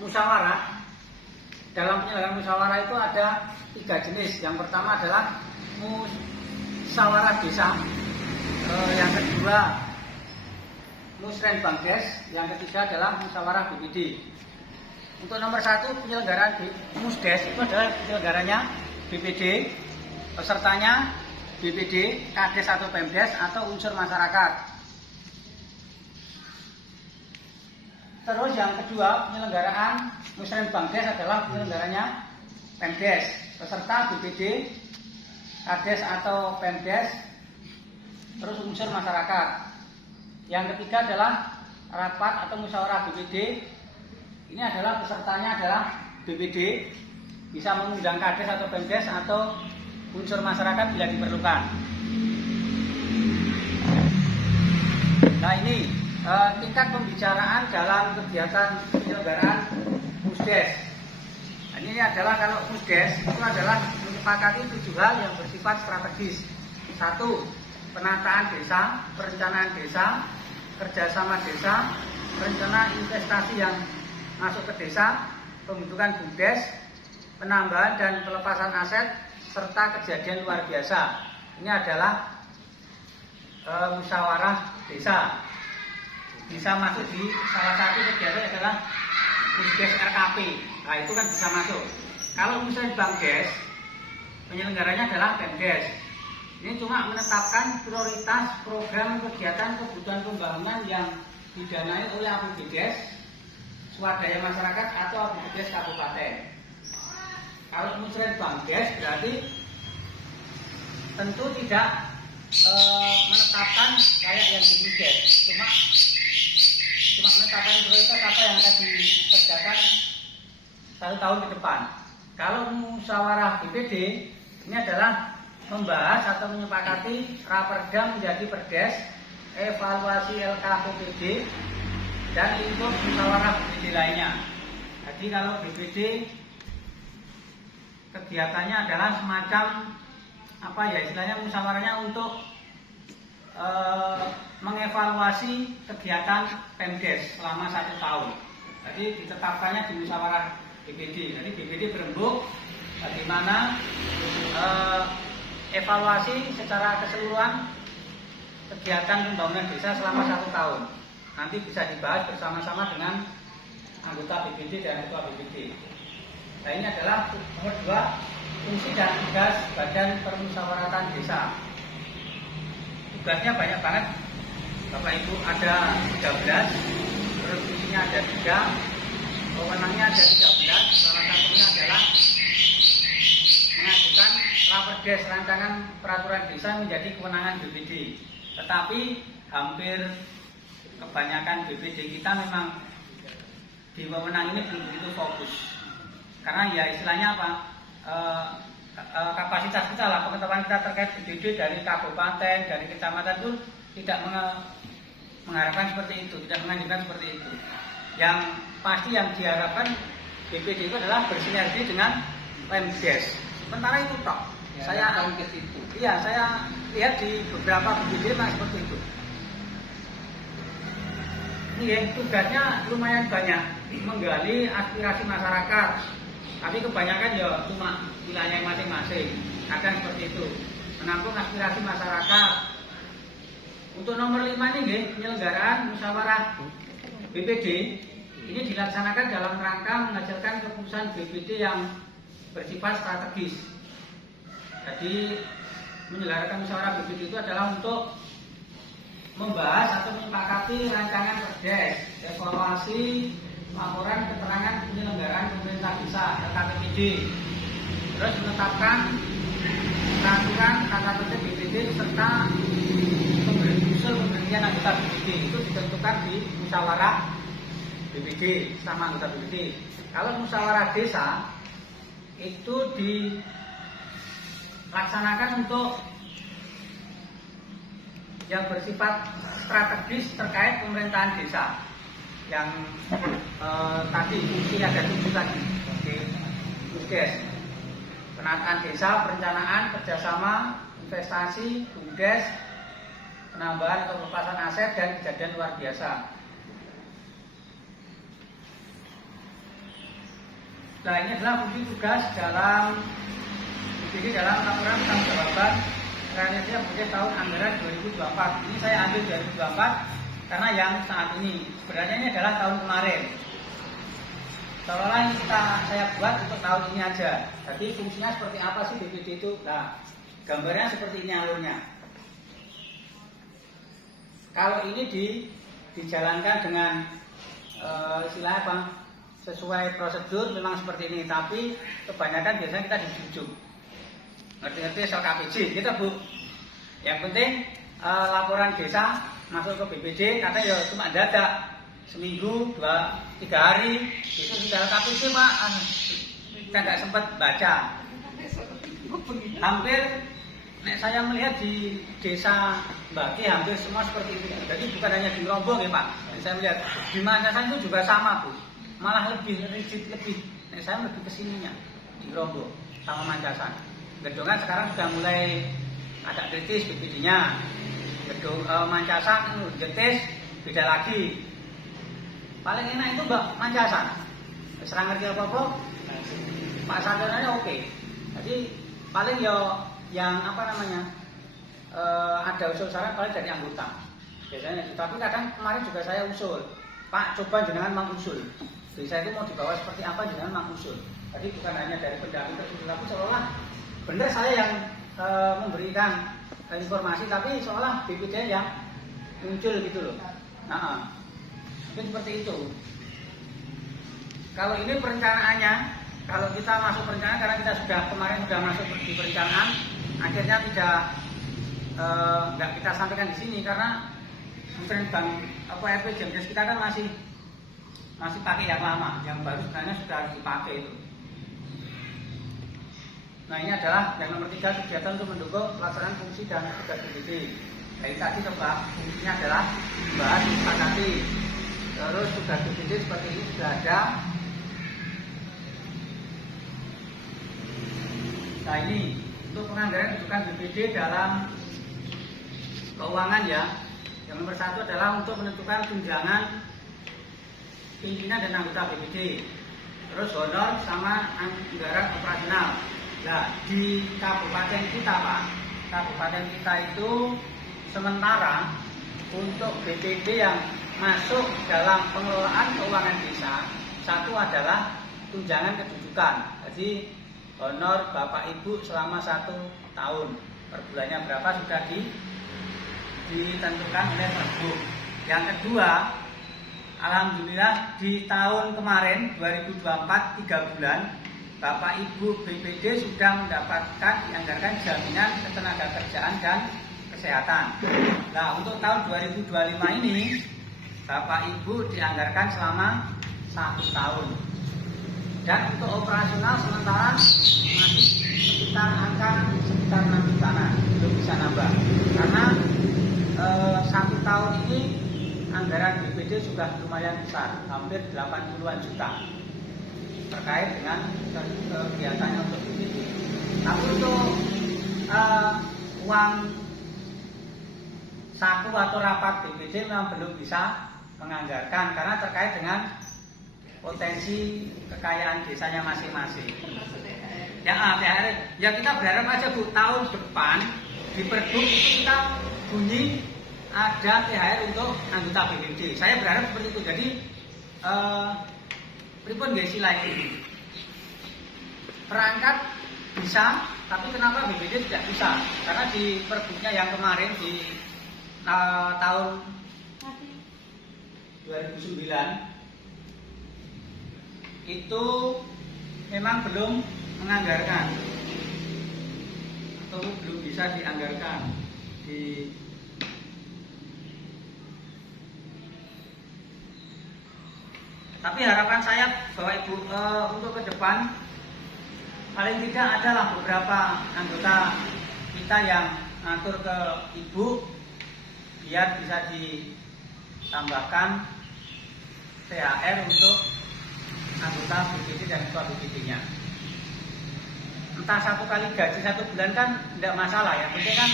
musyawarah. Dalam penyelenggaraan musyawarah itu ada 3 jenis. Yang pertama adalah musyawarah desa, yang kedua musrenbangdes, yang ketiga adalah musyawarah BPD. Untuk nomor 1 penyelenggaraan musdes itu adalah penyelenggaranya BPD, pesertanya BPD, Kades atau Pemdes atau unsur masyarakat. Terus yang kedua penyelenggaraan musrenbangdes adalah penyelenggaranya Pemdes, peserta BPD, Kades atau Pemdes, terus unsur masyarakat. Yang ketiga adalah rapat atau musyawarah BPD. Ini adalah pesertanya adalah BPD, bisa mengundang Kades atau Pemdes atau unsur masyarakat bila diperlukan. Nah ini tingkat pembicaraan dalam kegiatan penyelenggaraan musdes. Nah, ini adalah kalau musdes itu adalah menyepakati 7 hal yang bersifat strategis. 1. Penataan desa, perencanaan desa, kerjasama desa, rencana investasi yang masuk ke desa, pembentukan BUMDes, penambahan dan pelepasan aset, serta kejadian luar biasa. Ini adalah musyawarah desa. Bisa masuk di salah satu kegiatan adalah musdes RKP. Nah itu kan bisa masuk. Kalau misalnya Bangdes, penyelenggaranya adalah Pemdes. Ini cuma menetapkan prioritas program kegiatan kebutuhan pembangunan yang didanai oleh APBDes, swadaya masyarakat atau APBDes kabupaten. Kalau musrenbangdes berarti tentu tidak menetapkan kayak yang di musdes, cuma menetapkan prioritas apa yang akan dikerjakan 1 tahun ke depan. Kalau musyawarah BPD ini adalah membahas atau menyepakati raperda menjadi perdes, evaluasi LKPPD, dan lingkup musyawarah BPD lainnya. Jadi kalau BPD kegiatannya adalah semacam apa ya istilahnya musyawarahnya untuk mengevaluasi kegiatan Pemdes selama 1 tahun. Jadi ditetapkannya di musyawarah BPD. Jadi BPD berembuk bagaimana evaluasi secara keseluruhan kegiatan pembangunan desa selama 1 tahun. Nanti bisa dibahas bersama-sama dengan anggota BPD dan ketua BPD. Nah ini adalah nomor 2, fungsi dan tugas Badan Permusyawaratan Desa. Tugasnya banyak banget, Bapak Ibu, ada 13, terus fungsinya ada 3, wewenangnya ada 13. Salah satunya adalah mengajukan raperdes rancangan peraturan desa menjadi kewenangan BPD. Tetapi hampir kebanyakan BPD kita memang di wewenang ini belum begitu fokus. Karena ya istilahnya apa? Kapasitas kita lah, pengetahuan kita terkait BPD dari kabupaten, dari kecamatan itu tidak mengharapkan seperti itu, tidak menganjurkan seperti itu. Yang pasti yang diharapkan BPD itu adalah bersinergi dengan Pemdes. Sementara itu toh. Ya, saya ke situ. Iya, saya lihat di beberapa BPD memang seperti itu. Ini tugasnya lumayan banyak, menggali aspirasi masyarakat. Tapi kebanyakan ya cuma wilayah masing-masing. Kadang seperti itu, menampung aspirasi masyarakat. Untuk nomor 5 ini penyelenggaraan musyawarah BPD ini dilaksanakan dalam rangka menghasilkan keputusan BPD yang bersifat strategis. Jadi menyelenggarakan musyawarah BPD itu adalah untuk membahas atau menyepakati rancangan perdes, evaluasi, laporan keterangan penyelenggaraan pemerintah desa (LKPPD), terus menetapkan peraturan tata tertib BPD serta usul pemberhentian anggota BPD itu ditentukan di musyawarah BPD sama anggota BPD. Kalau musyawarah desa itu dilaksanakan untuk yang bersifat strategis terkait pemerintahan desa. Yang tadi fungsi ada 7 tadi di BUMDes, penataan desa, perencanaan, kerjasama, investasi, BUMDes, penambahan atau pelepasan aset dan kejadian luar biasa. Nah, ini adalah fungsi tugas dalam BPD dalam laporan pertanggungjawaban realisasi budget tahun anggaran 2024. Ini saya ambil 2024 karena yang saat ini sebenarnya ini adalah tahun kemarin. Seolah-olah ini saya buat untuk tahun ini aja. Jadi fungsinya seperti apa sih BPD itu? Nah, gambarnya seperti ini alurnya. Kalau ini dijalankan dengan istilah apa? Sesuai prosedur memang seperti ini, tapi kebanyakan biasanya kita dijujuk. Ngerti-ngerti soal KPJ, gitu Bu. Yang penting laporan desa masuk ke BPD, kata ya cuma dadak. Seminggu, 2-3 hari, itu sudah KPJ Pak. Kita nggak sempat baca. Hampir, saya melihat di desa Baki hampir semua seperti itu. Jadi bukan hanya di Lombok ya Pak. Saya melihat di Mancasan itu juga sama Bu. Malah lebih rigid, saya lebih kesininya di Lombok sama Mancasan. Gedongan sekarang sudah mulai agak kritis BPD-nya. Gedung Mancasan getis beda lagi. Paling enak itu Mbak Mancasan. Serang ngerti apa-apa, Pak Sarjonanya oke. Jadi paling ya yang apa namanya ada usul saran paling dari anggota. Biasanya, tapi kadang kemarin juga saya usul, Pak coba jenengan mengusul. Desa itu mau dibawa seperti apa jenengan mengusul. Jadi bukan hanya dari pendamping tersebut, tapi seolah benar saya yang memberikan informasi, tapi seolah BPD yang muncul gitu loh. Nah, mungkin seperti itu. Kalau ini perencanaannya, kalau kita masuk perencanaan karena kita kemarin sudah masuk di perencanaan, akhirnya nggak kita sampaikan di sini karena mungkin RPJMDes kita kan masih pakai yang lama, yang baru sebenarnya sudah harus dipakai itu. Nah, ini adalah yang nomor 3, kegiatan untuk mendukung pelaksanaan fungsi dan tugas BPD. Jadi tadi coba fungsinya adalah membahas, disepakati. Terus tugas BPD seperti ini sudah ada. Nah, ini untuk penganggaran rujukan BPD dalam keuangan ya. Yang nomor 1 adalah untuk menentukan tunjangan pimpinan dan anggota BPD. Terus honor sama anggaran operasional. Nah, di kabupaten kita Pak, kabupaten kita itu sementara untuk BPD yang masuk dalam pengelolaan keuangan desa, 1 adalah tunjangan kedudukan. Jadi honor Bapak Ibu selama 1 tahun, per bulannya berapa sudah ditentukan oleh Pergub. Yang kedua, alhamdulillah di tahun kemarin 2024 3 bulan Bapak Ibu BPD sudah mendapatkan dianggarkan jaminan ketenagakerjaan dan kesehatan. Nah, untuk tahun 2025 ini Bapak Ibu dianggarkan selama 1 tahun. Dan untuk operasional sementara masih sekitar 6 jutaan, belum bisa nambah. Karena 1 tahun ini anggaran BPD sudah lumayan besar, hampir 80-an juta terkait dengan kegiatannya untuk BPD. Tapi untuk uang saku atau rapat BPD memang belum bisa menganggarkan karena terkait dengan potensi kekayaan desanya masing-masing. Ya, THR. Ya kita berharap aja Bu, tahun depan di Pergub itu kita bunyi ada THR untuk anggota BPD. Saya berharap seperti itu. Jadi pripun nggih sila ini? Perangkat bisa, tapi kenapa BPD tidak bisa? Karena di Pergubnya yang kemarin di tahun 2009 itu memang belum menganggarkan atau belum bisa dianggarkan tapi harapan saya bahwa Ibu untuk ke depan paling tidak adalah beberapa anggota kita yang ngatur ke Ibu biar bisa ditambahkan THR untuk anggota BPD dan ketua BPD-nya. Entah 1 kali gaji 1 bulan kan tidak masalah, yang penting kan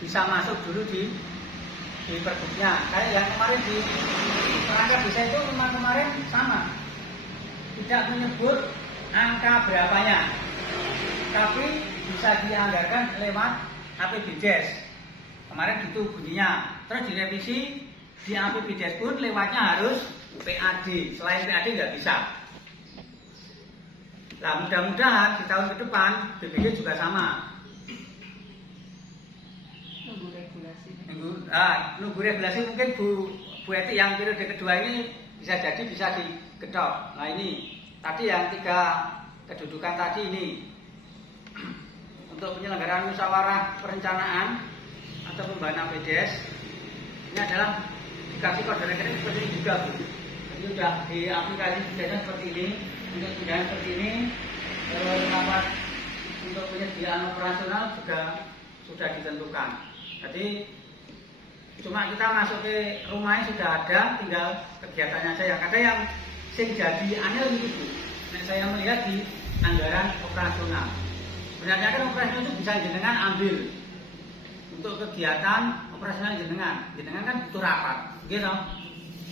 bisa masuk dulu di Pergubnya. Kayak yang kemarin di perangkat desa itu memang kemarin sama, tidak menyebut angka berapanya, tapi bisa dianggarkan lewat APBDes. Kemarin gitu bunyinya. Terus direvisi di APBDes pun lewatnya harus PAD. Selain PAD nggak bisa. Nah, mudah-mudahan di tahun ke depan BPD juga sama. Nunggu regulasi mungkin Bu Eti yang periode kedua ini bisa jadi bisa diketok. Nah ini tadi yang 3 kedudukan tadi ini untuk penyelenggaraan musyawarah perencanaan atau pembahasan APBDes ini adalah dikasih kode rekening seperti ini juga Bu. Jadi sudah di aplikasi biasanya seperti ini, untuk pindahan seperti ini, rapat untuk penyediaan operasional juga sudah ditentukan. Jadi cuma kita masuk ke rumahnya sudah ada, tinggal kegiatannya saja. Ada yang sing jadi aneh gitu Bu. Nah, saya melihat di anggaran operasional. Sebenarnya kan operasional itu bisa jenengan ambil untuk kegiatan operasional jenengan kan butuh rapat, gitu.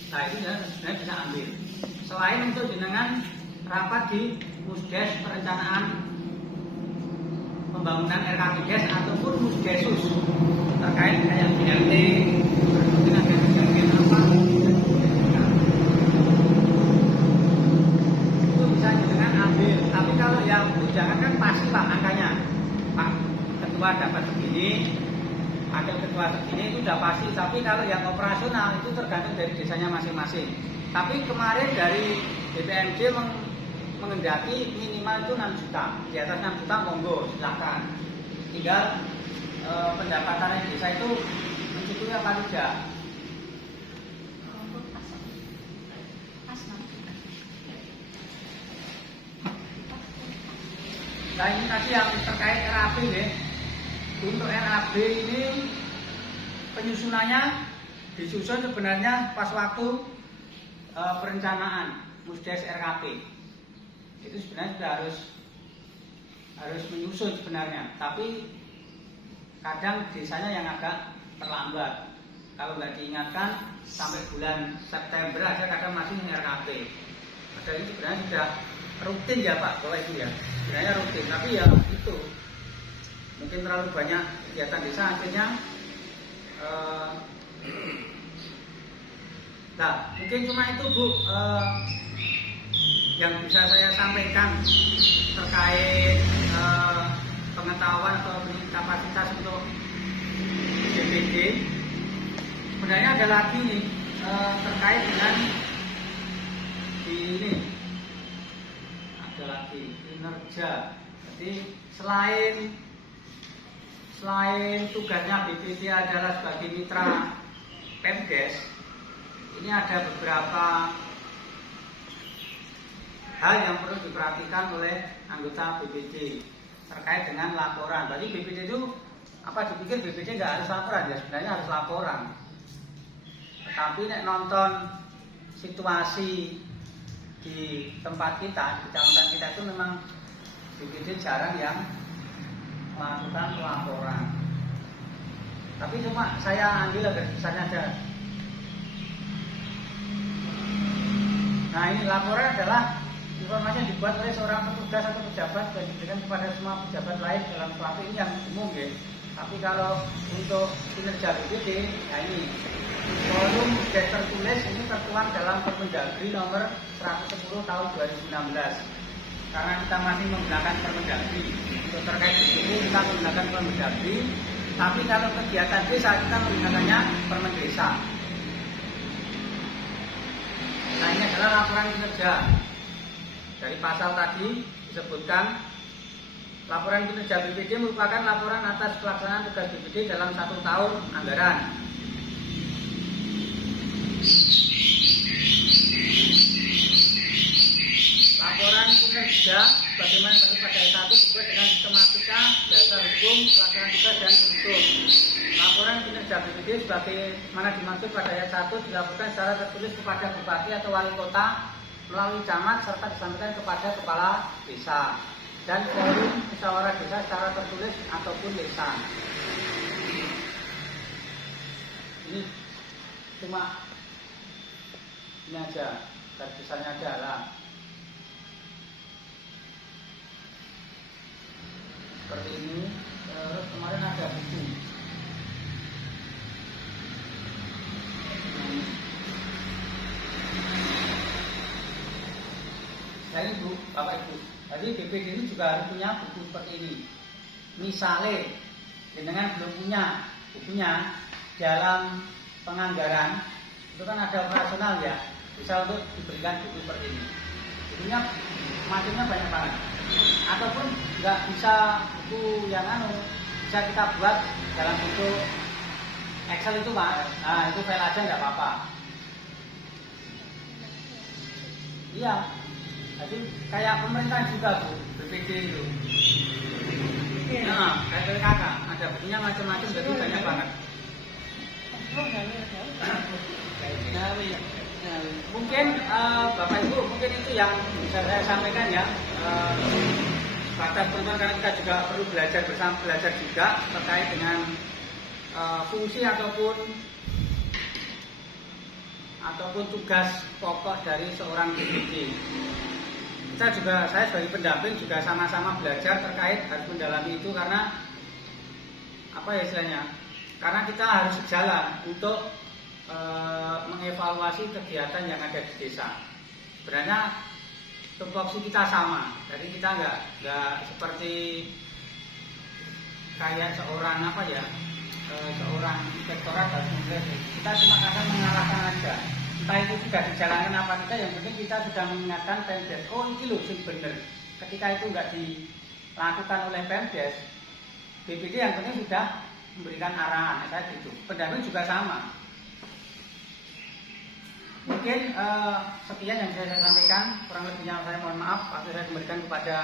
Nah itu sebenarnya bisa ambil. Selain untuk jenengan rapat di Musdes perencanaan pembangunan RKPDes ataupun Musdesus terkait kayak BLT, dengan bagian apa, itu bisa jenengan ambil. Tapi kalau yang tunjangan kan pasti Pak angkanya, Pak Ketua dapat segini, Wakil Ketua segini itu sudah pasti. Tapi kalau yang operasional itu tergantung dari desanya masing-masing. Tapi kemarin dari DPMD mengendaki minimal itu 6 juta. Di atas 6 juta monggo silakan. Tinggal pendapatan desa itu mencukupi apa tidak. Nah ini tadi yang terkait RAB ya. Untuk RAB ini penyusunannya disusun sebenarnya pas waktu perencanaan Musdes RKP. Itu sebenarnya sudah harus menyusun sebenarnya, tapi kadang desanya yang agak terlambat. Kalau nggak diingatkan sampai bulan September aja kadang masih RKP. Padahal ini sebenarnya sudah rutin ya Pak, bahwa itu ya sebenarnya rutin, tapi ya itu mungkin terlalu banyak kegiatan desa akhirnya nah mungkin cuma itu Bu yang bisa saya sampaikan terkait pengetahuan atau kapasitas untuk BPD. Sebenarnya ada lagi nih terkait dengan ini ada lagi kinerja. Jadi selain tugasnya BPD adalah sebagai mitra Pemdes, ini ada beberapa hal yang perlu diperhatikan oleh anggota BPD terkait dengan laporan. Berarti BPD itu apa dipikir BPD nggak harus laporan ya, sebenarnya harus laporan. Tetapi nek nonton situasi di tempat kita, di kecamatan kita itu memang BPD jarang yang melakukan pelaporan. Tapi cuma saya ambil agak besarnya aja. Nah ini laporan adalah informasi yang dibuat oleh seorang petugas atau pejabat dan diberikan kepada semua pejabat lain dalam suatu ini yang umum ya. Tapi kalau untuk kinerja BPD, nah ini volume tertulis ini tertuang dalam Permendagri nomor 110 tahun 2016. Karena kita masih menggunakan Permendagri untuk terkait BPD kita menggunakan Permendagri. Tapi kalau kegiatan desa kita menggunakannya Permen Desa. Nah ini adalah laporan kinerja. Dari pasal tadi disebutkan laporan kinerja BPD merupakan laporan atas pelaksanaan tugas BPD dalam 1 tahun anggaran. Laporan kinerja bagaimana pada ayat 1 sesuai dengan sistematika, dasar hukum, pelaksanaan tugas dan struktur. Laporan kinerja BPD sebagaimana dimaksud pada ayat 1 dilakukan secara tertulis kepada bupati atau wali kota melalui camat serta disampaikan kepada kepala desa dan forum musyawarah desa secara tertulis ataupun lisan. Ini cuma ini aja, garis besarnya adalah saya ibu, bapak ibu. Jadi BPD ini juga harus punya buku seperti ini. Misalnya, dengan belum punya bukunya dalam penganggaran itu kan ada operasional ya, bisa untuk diberikan buku seperti ini. Bukunya macamnya banyak banget. Ataupun nggak bisa buku yang bisa kita buat dalam bentuk Excel itu Pak. Nah itu file aja nggak apa-apa. Iya. Jadi kayak pemerintah juga Bu, BPD itu. Nah, kayak PKK, ada bukunya macam-macam, jadi banyak banget. Mungkin Bapak Ibu, mungkin itu yang bisa saya sampaikan ya. Pada teman-teman karena kita juga perlu belajar bersama, belajar juga terkait dengan fungsi ataupun tugas pokok dari seorang BPD. Saya sebagai pendamping juga sama-sama belajar terkait harus mendalami itu karena apa ya istilahnya? Karena kita harus sejalan untuk mengevaluasi kegiatan yang ada di desa. Sebenarnya tupoksi kita sama, jadi kita nggak seperti kayak seorang seorang inspektorat harus kita cuma akan mengarahkan aja. Entah itu sudah dijalankan apa tidak, yang penting kita sudah mengingatkan Pemdes, oh ini loh sih bener. Ketika itu nggak dilakukan oleh Pemdes, BPD yang penting sudah memberikan arahan, saya gitu. Pendamping juga sama. Mungkin sekian yang saya sampaikan, kurang lebihnya saya mohon maaf, waktu saya kembalikan kepada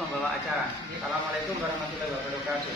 pembawa acara. Assalamualaikum warahmatullahi wabarakatuh.